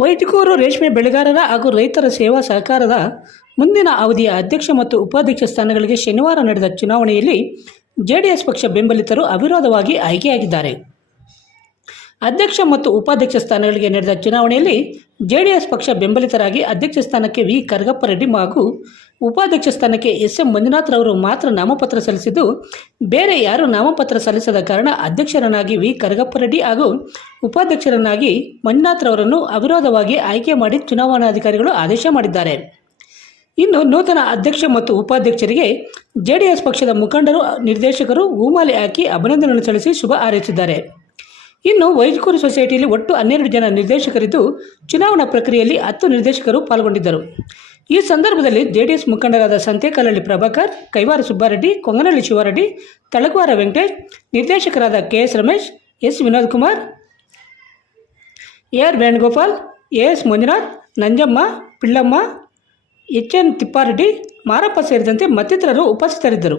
ವೈದಿಕೂರು ರೇಷ್ಮೆ ಬೆಳೆಗಾರರ ಹಾಗೂ ರೈತರ ಸೇವಾ ಸಹಕಾರದ ಮುಂದಿನ ಅವಧಿಯ ಅಧ್ಯಕ್ಷ ಮತ್ತು ಉಪಾಧ್ಯಕ್ಷ ಸ್ಥಾನಗಳಿಗೆ ಶನಿವಾರ ನಡೆದ ಚುನಾವಣೆಯಲ್ಲಿ ಜೆಡಿಎಸ್ ಪಕ್ಷ ಬೆಂಬಲಿತರು ಅವಿರೋಧವಾಗಿ ಆಯ್ಕೆಯಾಗಿದ್ದಾರೆ. ಅಧ್ಯಕ್ಷ ಮತ್ತು ಉಪಾಧ್ಯಕ್ಷ ಸ್ಥಾನಗಳಿಗೆ ನಡೆದ ಚುನಾವಣೆಯಲ್ಲಿ ಜೆಡಿಎಸ್ ಪಕ್ಷ ಬೆಂಬಲಿತರಾಗಿ ಅಧ್ಯಕ್ಷ ಸ್ಥಾನಕ್ಕೆ ವಿ. ಕರಗಪ್ಪ ರೆಡ್ಡಿ ಹಾಗೂ ಉಪಾಧ್ಯಕ್ಷ ಸ್ಥಾನಕ್ಕೆ ಎಸ್. ಎಂ. ಮಂಜುನಾಥ್ರವರು ಮಾತ್ರ ನಾಮಪತ್ರ ಸಲ್ಲಿಸಿದ್ದು, ಬೇರೆ ಯಾರೂ ನಾಮಪತ್ರ ಸಲ್ಲಿಸದ ಕಾರಣ ಅಧ್ಯಕ್ಷರನ್ನಾಗಿ ವಿ. ಕರಗಪ್ಪ ರೆಡ್ಡಿ ಹಾಗೂ ಉಪಾಧ್ಯಕ್ಷರನ್ನಾಗಿ ಮಂಜುನಾಥ್ರವರನ್ನು ಅವಿರೋಧವಾಗಿ ಆಯ್ಕೆ ಮಾಡಿ ಚುನಾವಣಾಧಿಕಾರಿಗಳು ಆದೇಶ ಮಾಡಿದ್ದಾರೆ. ಇನ್ನು ನೂತನ ಅಧ್ಯಕ್ಷ ಮತ್ತು ಉಪಾಧ್ಯಕ್ಷರಿಗೆ ಜೆಡಿಎಸ್ ಪಕ್ಷದ ಮುಖಂಡರು, ನಿರ್ದೇಶಕರು, ಹೂಮಾಲೆ ಹಾಕಿ ಅಭಿನಂದನೆ ಸಲ್ಲಿಸಿ ಶುಭ ಹಾರೈಸಿದ್ದಾರೆ. ಇನ್ನು ವೈಜಕೂರು ಸೊಸೈಟಿಯಲ್ಲಿ ಒಟ್ಟು ಹನ್ನೆರಡು ಜನ ನಿರ್ದೇಶಕರಿದ್ದು ಚುನಾವಣಾ ಪ್ರಕ್ರಿಯೆಯಲ್ಲಿ ಹತ್ತು ನಿರ್ದೇಶಕರು ಪಾಲ್ಗೊಂಡಿದ್ದರು. ಈ ಸಂದರ್ಭದಲ್ಲಿ ಜೆಡಿಎಸ್ ಮುಖಂಡರಾದ ಸಂತೇಕಲ್ಲಹಳ್ಳಿ ಪ್ರಭಾಕರ್, ಕೈವಾರ ಸುಬ್ಬಾರೆಡ್ಡಿ ಕೊಂಗನಹಳ್ಳಿ ಶಿವಾರೆಡ್ಡಿ, ತಳಗುವಾರ ವೆಂಕಟೇಶ್, ನಿರ್ದೇಶಕರಾದ K S Ramesh, S Vinod Kumar A R Venugopal A S Manjunath, Nanjamma, Pillamma, H N Thippareddy, Marappa ಸೇರಿದಂತೆ ಮತ್ತಿತರರು ಉಪಸ್ಥಿತರಿದ್ದರು.